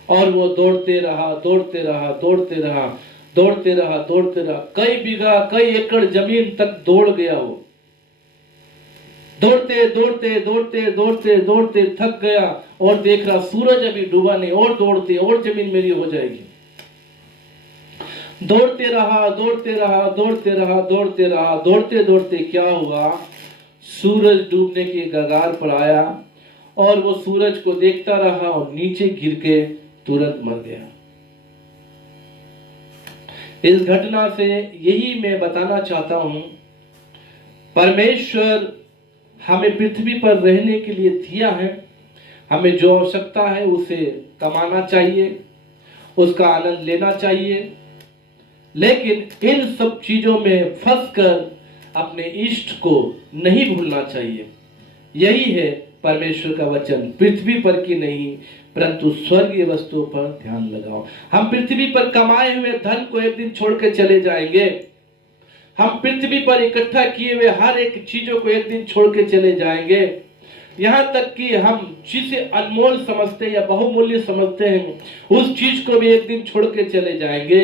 और वो दौड़ते रहा, दौड़ते रहा, दौड़ते रहा, दौड़ते रहा, दौड़ते रहा, कई बीघा कई एकड़ जमीन तक दौड़ गया। वो दौड़ते दौड़ते दौड़ते दौड़ते दौड़ते थक गया और देख रहा सूरज अभी डूबा नहीं, और दौड़ते और जमीन मेरी हो जाएगी। दौड़ते रहा, दौड़ते रहा, दौड़ते रहा, दौड़ते रहा, दौड़ते दौड़ते क्या हुआ? सूरज डूबने की कगार पर आया और वो सूरज को देखता रहा और नीचे गिर के तुरंत मर गया। इस घटना से यही मैं बताना चाहता हूं, परमेश्वर हमें पृथ्वी पर रहने के लिए दिया है। हमें जो आवश्यकता है उसे कमाना चाहिए, उसका आनंद लेना चाहिए, लेकिन इन सब चीजों में फंसकर अपने इष्ट को नहीं भूलना चाहिए। यही है परमेश्वर का वचन, पृथ्वी पर की नहीं परंतु स्वर्गीय वस्तुओं पर ध्यान लगाओ। हम पृथ्वी पर कमाए हुए धन को एक दिन छोड़ के चले जाएंगे। हम पृथ्वी पर इकट्ठा किए हुए हर एक चीजों को एक दिन छोड़ के चले जाएंगे। यहाँ तक कि हम जिसे अनमोल समझते हैं या बहुमूल्य समझते हैं, उस चीज को भी एक दिन छोड़ के चले जाएंगे।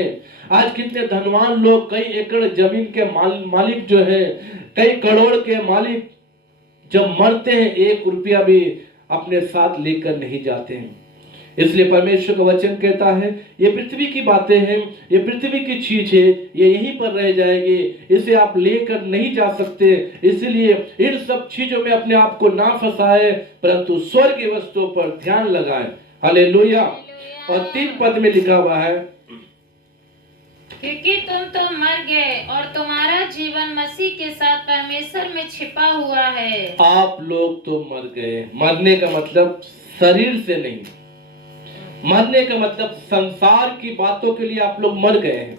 आज कितने धनवान लोग, कई एकड़ जमीन के मालिक जो है, कई करोड़ के मालिक, जब मरते हैं 1 रुपया भी अपने साथ लेकर नहीं जाते हैं। इसलिए परमेश्वर का वचन कहता है ये पृथ्वी की बातें हैं, ये पृथ्वी की चीज है, ये यहीं पर रह जाएगी, इसे आप लेकर नहीं जा सकते। इसलिए इन सब चीजों में अपने आप को ना फंसाए परंतु स्वर्ग की वस्तुओं पर ध्यान लगाए। हालेलुया। और 3 पद में लिखा हुआ है, क्योंकि तुम तो मर गए और तुम्हारा जीवन मसीह के साथ परमेश्वर में छिपा हुआ है। आप लोग तो मर गए। मरने का मतलब शरीर से नहीं, मरने का मतलब संसार की बातों के लिए आप लोग मर गए हैं,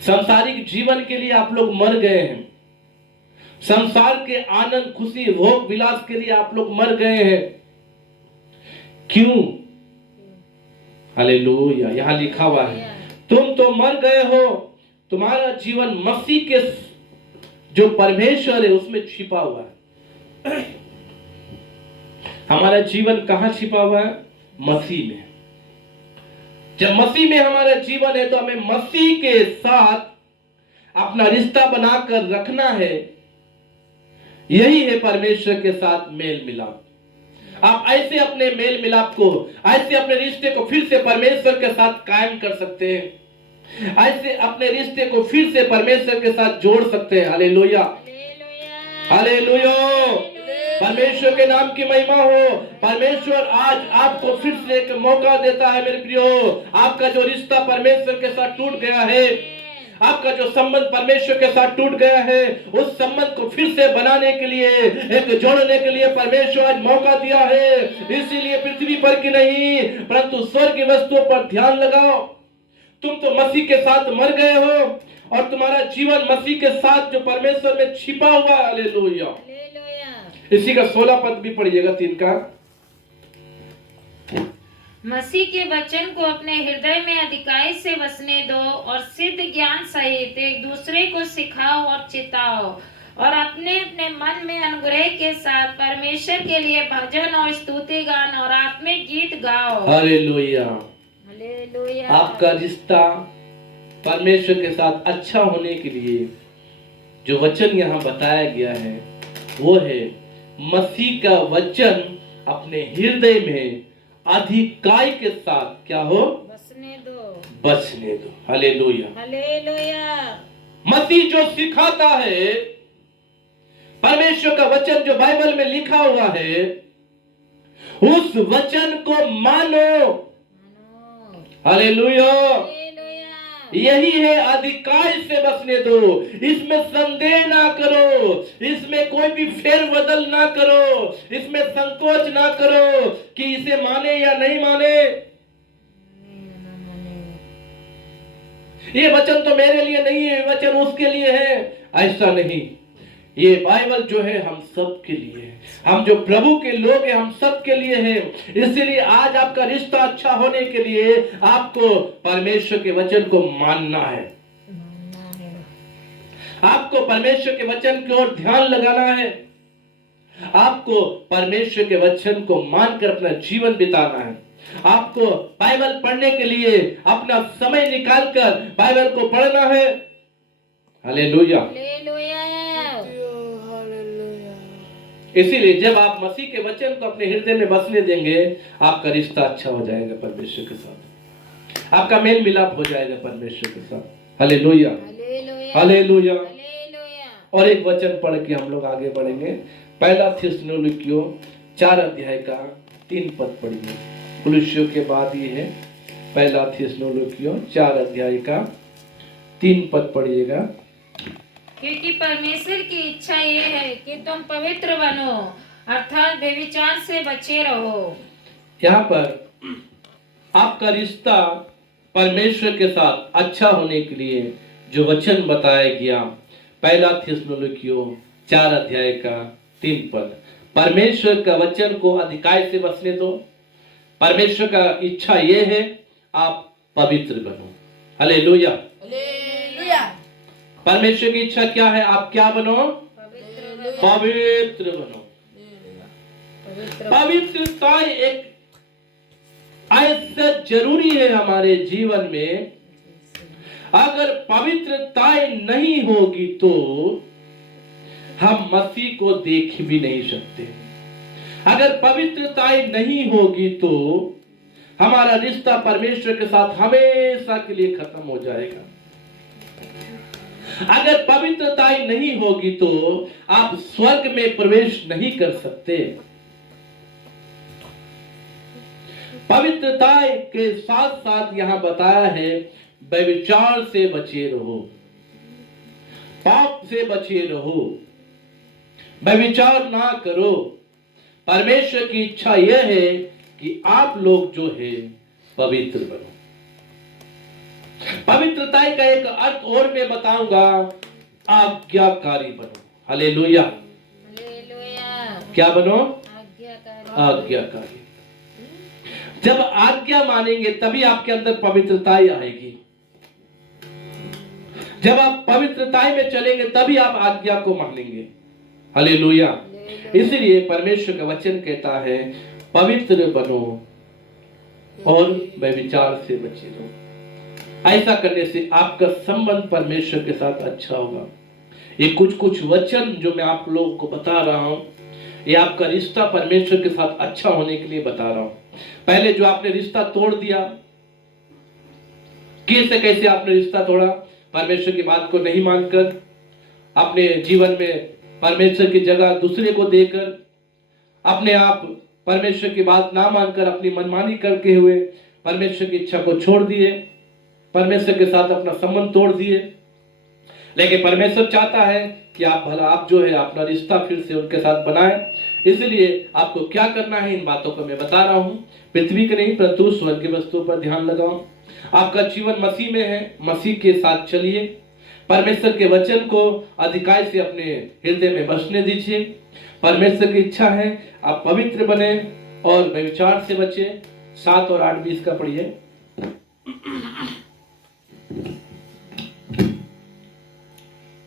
सांसारिक जीवन के लिए आप लोग मर गए हैं, संसार के आनंद खुशी भोग विलास के लिए आप लोग मर गए हैं। क्यों? हालेलुया। यहां लिखा हुआ है तुम तो मर गए हो, तुम्हारा जीवन मसीह के जो परमेश्वर है उसमें छिपा हुआ है। हमारा जीवन कहां छिपा हुआ है? मसीह में। जब मसीह में हमारा जीवन है तो हमें मसीह के साथ अपना रिश्ता बनाकर रखना है। यही है परमेश्वर के साथ मेल मिलाप। आप ऐसे अपने मेल मिलाप को, ऐसे अपने रिश्ते को फिर से परमेश्वर के साथ कायम कर सकते हैं, ऐसे अपने रिश्ते को फिर से परमेश्वर के साथ जोड़ सकते हैं। Hallelujah, hallelujah. परमेश्वर के नाम की महिमा हो। परमेश्वर आज आपको फिर से एक मौका देता है मेरे प्रियो। आपका जो रिश्ता परमेश्वर के साथ टूट गया है, आपका जो संबंध परमेश्वर के साथ टूट गया है, उस संबंध को फिर से बनाने के लिए, एक जोड़ने के लिए परमेश्वर आज मौका दिया है। इसीलिए पृथ्वी पर की नहीं परंतु स्वर्ग की वस्तुओं पर ध्यान लगाओ। तुम तो मसीह के साथ मर गए हो और तुम्हारा जीवन मसीह के साथ जो परमेश्वर में छिपा हुआ है। हालेलुया। इसी का 16 पद भी पढ़िएगा, 3 का। मसीह के वचन को अपने हृदय में अधिकाई से बसने दो और सिद्ध ज्ञान सहित एक दूसरे को सिखाओ और चिताओ और अपने अपने मन में अनुग्रह के साथ परमेश्वर के लिए भजन और स्तुति गान और आत्मिक गीत गाओ। हालेलुया। हालेलुया। आपका रिश्ता परमेश्वर के साथ अच्छा होने के लिए जो वचन यहाँ बताया गया है वो है मसीह का वचन अपने हृदय में अधिकाई के साथ क्या हो? बसने दो, बसने दो। Hallelujah, hallelujah. मसीह जो सिखाता है, परमेश्वर का वचन जो बाइबल में लिखा हुआ है, उस वचन को मानो। हालेलुया। यही है अधिकार से बसने दो। इसमें संदेह ना करो, इसमें कोई भी फेर बदल ना करो, इसमें संकोच ना करो कि इसे माने या नहीं माने। ये वचन तो मेरे लिए नहीं है, वचन उसके लिए है, ऐसा नहीं। ये बाइबल जो है हम सब के लिए है, हम जो प्रभु के लोग हैं हम सब के लिए है। इसलिए आज आपका रिश्ता अच्छा होने के लिए आपको परमेश्वर के वचन को मानना है, आपको परमेश्वर के वचन की ओर ध्यान लगाना है, आपको परमेश्वर के वचन को मानकर अपना जीवन बिताना है। आपको बाइबल पढ़ने के लिए अपना समय निकालकर बाइबल को पढ़ना है। हालेलुया, इसीलिए जब आप मसीह के वचन को अपने हृदय में बसने देंगे, आपका रिश्ता अच्छा हो जाएगा परमेश्वर के साथ, आपका मेल मिलाप हो जाएगा परमेश्वर के साथ। Hallelujah, hallelujah. और एक वचन पढ़ के हम लोग आगे बढ़ेंगे। 1 थिस्सलुनीकियों 4 अध्याय का 3 पद पढ़िए। कुलुस्सियों के बाद ये है पहला थिस्सलुनीकियों 4 अध्याय का 3 पद पढ़िएगा। क्योंकि परमेश्वर की इच्छा ये है कि तुम पवित्र बनो, अर्थात व्यभिचार से बचे रहो। यहाँ पर आपका रिश्ता परमेश्वर के साथ अच्छा होने के लिए जो वचन बताया गया, पहला थिस्सलुनीकियों 4 अध्याय का 3 पद, परमेश्वर का वचन को अधिकाय से बसने दो। परमेश्वर का इच्छा ये है आप पवित्र बनो। हालेलुया। हालेलुया। परमेश्वर की इच्छा क्या है? आप क्या बनो? पवित्र बनो। पवित्रता एक ऐसा जरूरी है हमारे जीवन में। अगर पवित्रता नहीं होगी तो हम मसीह को देख भी नहीं सकते। अगर पवित्रता नहीं होगी तो हमारा रिश्ता परमेश्वर के साथ हमेशा के लिए खत्म हो जाएगा। अगर पवित्रता नहीं होगी तो आप स्वर्ग में प्रवेश नहीं कर सकते। पवित्रता के साथ साथ यहां बताया है व्यभिचार से बचे रहो, पाप से बचे रहो, व्यभिचार ना करो। परमेश्वर की इच्छा यह है कि आप लोग जो है पवित्र बनो। पवित्रता का एक अर्थ और मैं बताऊंगा, आज्ञाकारी बनो। हालेलुया। हालेलुया। क्या बनो? आज्ञाकारी। आज्ञाकारी। जब आज्ञा मानेंगे तभी आपके अंदर पवित्रता आएगी। जब आप पवित्रता में चलेंगे तभी आप आज्ञा को मानेंगे। हालेलुया। इसलिए परमेश्वर का वचन कहता है पवित्र बनो और व्यभिचार से बचे रहो। ऐसा करने से आपका संबंध परमेश्वर के साथ अच्छा होगा। ये कुछ वचन जो मैं आप लोगों को बता रहा हूं, ये आपका रिश्ता परमेश्वर के साथ अच्छा होने के लिए बता रहा हूं। पहले जो आपने रिश्ता तोड़ दिया, कैसे आपने रिश्ता तोड़ा? परमेश्वर की बात को नहीं मानकर, अपने जीवन में परमेश्वर की जगह दूसरे को देकर, अपने आप परमेश्वर की बात ना मानकर अपनी मनमानी करके हुए परमेश्वर की इच्छा को छोड़ दिए, परमेश्वर के साथ अपना संबंध तोड़ दिए। लेकिन परमेश्वर चाहता है कि आप जो है अपना रिश्ता फिर से उनके साथ बनाएं। इसलिए आपको क्या करना है, इन बातों को मैं बता रहा हूं। पृथ्वी के नहीं परंतु स्वर्ग की वस्तुओं पर ध्यान लगाओ। आपका जीवन मसीह में है, मसीह के साथ चलिए। परमेश्वर के वचन को अधिकाय से अपने हृदय में बसने दीजिए। परमेश्वर की इच्छा है आप पवित्र बने और व्यभिचार से बचे। 7 और 8 20 का पढ़िए।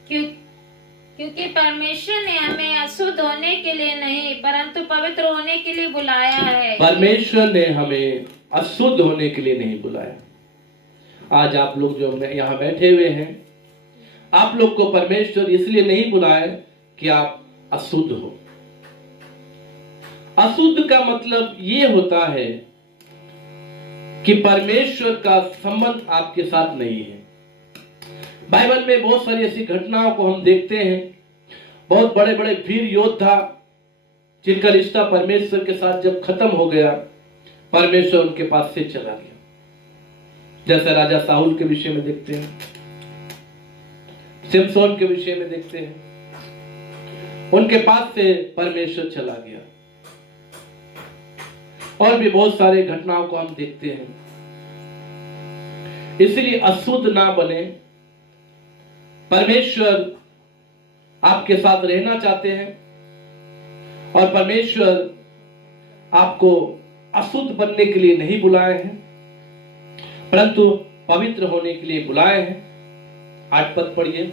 क्योंकि परमेश्वर ने हमें अशुद्ध होने के लिए नहीं परंतु पवित्र होने के लिए बुलाया है। परमेश्वर ने हमें अशुद्ध होने के लिए नहीं बुलाया। आज आप लोग जो यहाँ बैठे हुए हैं, आप लोग को परमेश्वर इसलिए नहीं बुलाया कि आप अशुद्ध हो। अशुद्ध का मतलब ये होता है कि परमेश्वर का संबंध आपके साथ नहीं है। बाइबल में बहुत सारी ऐसी घटनाओं को हम देखते हैं। बहुत बड़े बड़े वीर योद्धा जिनका रिश्ता परमेश्वर के साथ जब खत्म हो गया, परमेश्वर उनके पास से चला गया। जैसे राजा साहुल के विषय में देखते हैं, सिमसोन के विषय में देखते हैं, उनके पास से परमेश्वर चला गया। और भी बहुत सारे घटनाओं को हम देखते हैं। इसलिए अशुद्ध ना बने। परमेश्वर आपके साथ रहना चाहते हैं और परमेश्वर आपको अशुद्ध बनने के लिए नहीं बुलाए हैं परंतु पवित्र होने के लिए बुलाए हैं। 8 पद पढ़िए।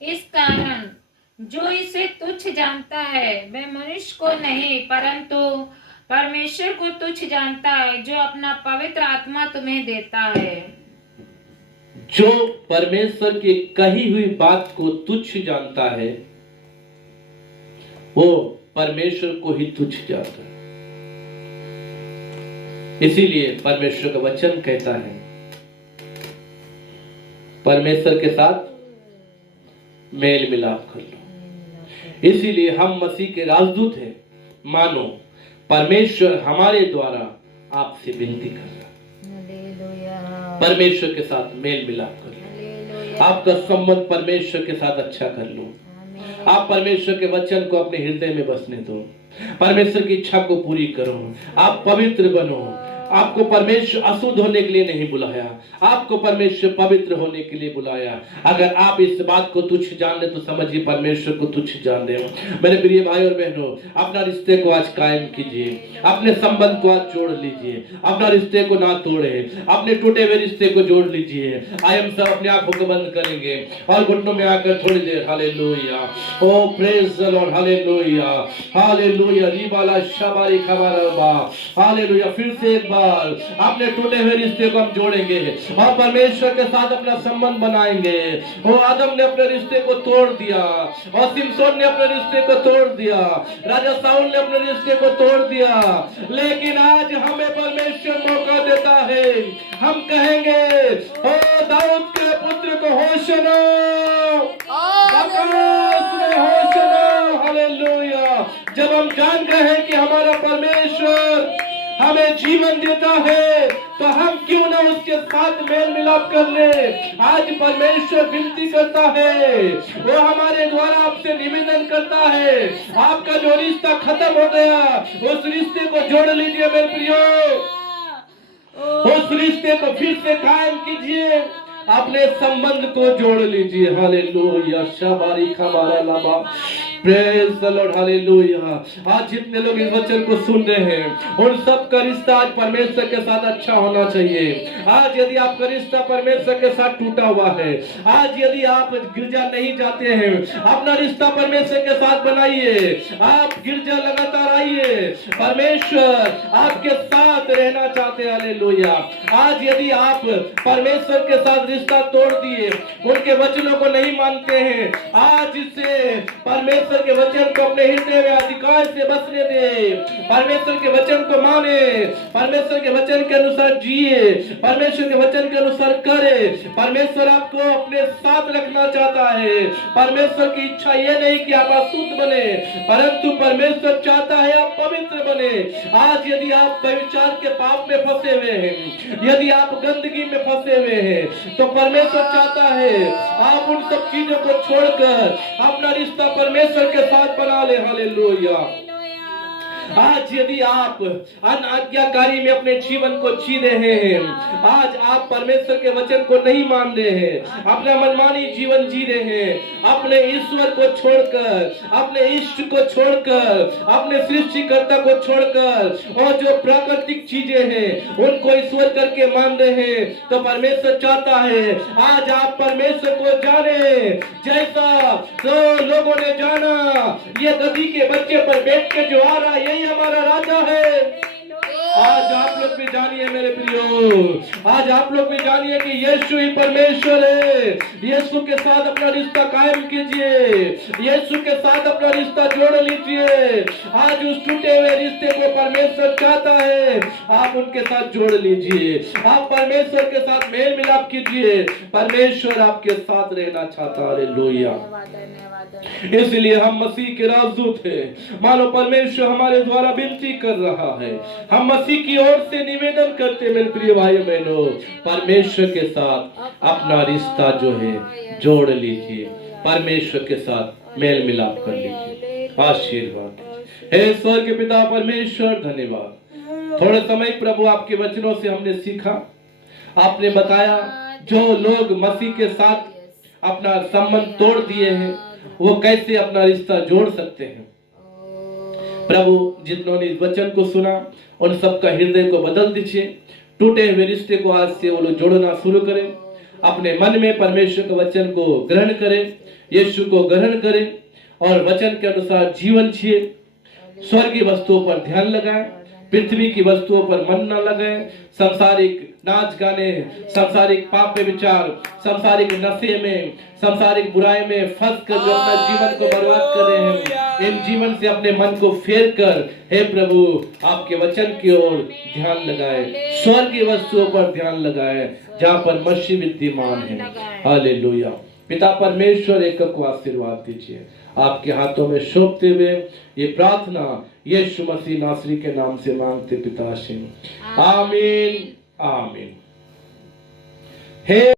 इस कारण जो इसे तुच्छ जानता है वह मनुष्य को नहीं परंतु परमेश्वर को तुच्छ जानता है जो अपना पवित्र आत्मा तुम्हें देता है। जो परमेश्वर की कही हुई बात को तुच्छ जानता है वो परमेश्वर को ही तुच्छ जानता है। इसीलिए परमेश्वर का वचन कहता है परमेश्वर के साथ मेल मिलाप कर लो। इसीलिए हम मसीह के राजदूत हैं। मानो परमेश्वर हमारे द्वारा आपसे विनती कर रहा है। हालेलुया, परमेश्वर के साथ मेल मिलाप कर लो, हालेलुया, आपका संबंध परमेश्वर के साथ अच्छा कर लो। आमीन, आप परमेश्वर के वचन को अपने हृदय में बसने दो, परमेश्वर की इच्छा को पूरी करो, आप पवित्र बनो। आपको परमेश्वर अशुद्ध होने के लिए नहीं बुलाया, आपको परमेश्वर पवित्र होने के लिए बुलाया। अगर आप इस बात को तुच्छ जान ले तो समझिए परमेश्वर को तुच्छ जान रहे हो। मेरे प्रिय भाई और बहनों, अपना रिश्ते को आज कायम कीजिए, अपने संबंध को आज जोड़ लीजिए, अपना रिश्ते को ना तोड़े, अपने टूटे हुए रिश्ते को जोड़ लीजिए। आइए हम सब अपने आंखों को बंद करेंगे और घुटनों में आकर थोड़ी देर hallelujah, oh praise the Lord, hallelujah, hallelujah, रिबाला शबारी खबरबा, हालेलुया। फिर से एक अपने टूटे हुए रिश्ते को हम जोड़ेंगे और परमेश्वर के साथ अपना संबंध बनाएंगे। वो आदम ने अपने रिश्ते को तोड़ दिया और सिमसोन ने अपने रिश्ते को तोड़ दिया, राजा साउल ने अपने रिश्ते को तोड़ दिया, लेकिन आज हमें परमेश्वर मौका देता है। हम कहेंगे ओ दाऊद के पुत्र को होशना, आकाश में होशना, हालेलुया। जब हम जान गए हैं कि हमारा परमेश्वर हमें जीवन देता है तो हम क्यों ना उसके साथ मेल मिलाप कर ले। आज परमेश्वर विनती करता है, वो हमारे द्वारा आपसे निवेदन करता है, आपका जो रिश्ता खत्म हो गया उस रिश्ते को जोड़ लीजिए मेरे प्रियो, उस रिश्ते को फिर से कायम कीजिए, अपने संबंध को जोड़ लीजिए। हालेलुया, शबारी खबारा लाबा, प्रेज द लॉर्ड, हालेलुया। आज जितने लोग इस वचन को सुन रहे हैं उन सब का रिश्ता आज परमेश्वर के साथ अच्छा होना चाहिए। आज यदि आपका रिश्ता परमेश्वर के साथ टूटा हुआ है, आज यदि आप गिरजा नहीं जाते हैं, अपना रिश्ता परमेश्वर के साथ बनाइए, आप गिरजा लगातार आइए, परमेश्वर आपके साथ रहना चाहते हैं। हालेलुया। आज यदि आप परमेश्वर के साथ रिश्ता तोड़ दिए, उनके वचनों को नहीं मानते हैं, आज से परमेश्वर के वचन को अपने हृदय में अधिकार से बसने दे, परमेश्वर के वचन को माने, परमेश्वर के वचन के अनुसार जिए, परमेश्वर के वचन के अनुसार करे। परमेश्वर आपको अपने साथ रखना चाहता है। परमेश्वर की इच्छा यह नहीं कि आप अशुद्ध बने, परंतु परमेश्वर चाहता है आप पवित्र बने। आज यदि आप व्यभिचार के पाप में फंसे हुए हैं, यदि आप गंदगी में फंसे हुए हैं, तो परमेश्वर चाहता है आप उन सब चीजों को छोड़कर अपना रिश्ता परमेश्वर के साथ बना ले। हालेलुया। आज यदि आप अनाज्ञाकारी में अपने जीवन को जी रहे हैं, आज आप परमेश्वर के वचन को नहीं मान रहे हैं, अपना मनमानी जीवन जी रहे हैं, अपने ईश्वर को छोड़कर, अपने इष्ट को छोड़कर, अपने सृष्टिकर्ता को छोड़कर और जो प्राकृतिक चीजें हैं उनको ईश्वर करके मान रहे हैं, तो परमेश्वर चाहता है आज आप परमेश्वर को जाने, जैसा तो लोगों ने जाना ये गधी के बच्चे पर बैठ के जो आ रहा है यही हमारा राजा है। आज आप लोग भी जानिए मेरे प्रियो, आज आप लोग भी जानिए कि यीशु ही परमेश्वर है। यीशु के साथ अपना रिश्ता कायम कीजिए, यीशु के साथ अपना रिश्ता जोड़ लीजिए। आज उस टूटे हुए रिश्ते को परमेश्वर चाहता है आप उनके साथ जोड़ लीजिए, आप परमेश्वर के साथ मेल मिलाप कीजिए। परमेश्वर आपके साथ रहना चाहता है। हालेलुया। इसलिए हम मसीह के राजदूत हैं। मानो परमेश्वर हमारे द्वारा विनती कर रहा है, हम मसीह की ओर से निवेदन करते मेरे प्रिय भाई बहनों, परमेश्वर के साथ अपना रिश्ता जो है जोड़ लीजिए, परमेश्वर के साथ मेल मिलाप कर लीजिए। आशीर्वाद। हे स्वर्ग के पिता परमेश्वर, धन्यवाद। थोड़े समय प्रभु आपके वचनों से हमने सीखा, आपने बताया जो लोग मसीह के साथ अपना संबंध तोड़ दिए हैं वो कैसे अपना रिश्ता जोड़ सकते हैं। प्रभु जिन्होंने इस वचन को सुना उन सबका हृदय को बदल दीजिए, टूटे हुए रिश्ते को आज से वो लोग जोड़ना शुरू करें, अपने मन में परमेश्वर के वचन को ग्रहण करें, यीशु को ग्रहण करें और वचन के अनुसार जीवन जिए। स्वर्गीय वस्तुओं पर ध्यान लगाएं, पृथ्वी की वस्तुओं पर मन न लगाएं, संसारिक नाच गाने, संसारिक पाप में विचार, संसारिक नशे में, संसारिक बुराई में फंस कर जो अपना जीवन को बर्बाद कर रहे हैं, इन जीवन से अपने मन को फेर कर हे प्रभु आपके वचन की ओर ध्यान लगाए, स्वर्गीय वस्तुओं पर ध्यान लगाए जहाँ पर मसीह विद्यमान है। हालेलुया। पिता परमेश्वर एक को आशीर्वाद दीजिए, आपके हाथों में सौंपते हुए ये प्रार्थना यीशु मसीह नासरी के नाम से मांगते पिता से, आमीन आमीन। हे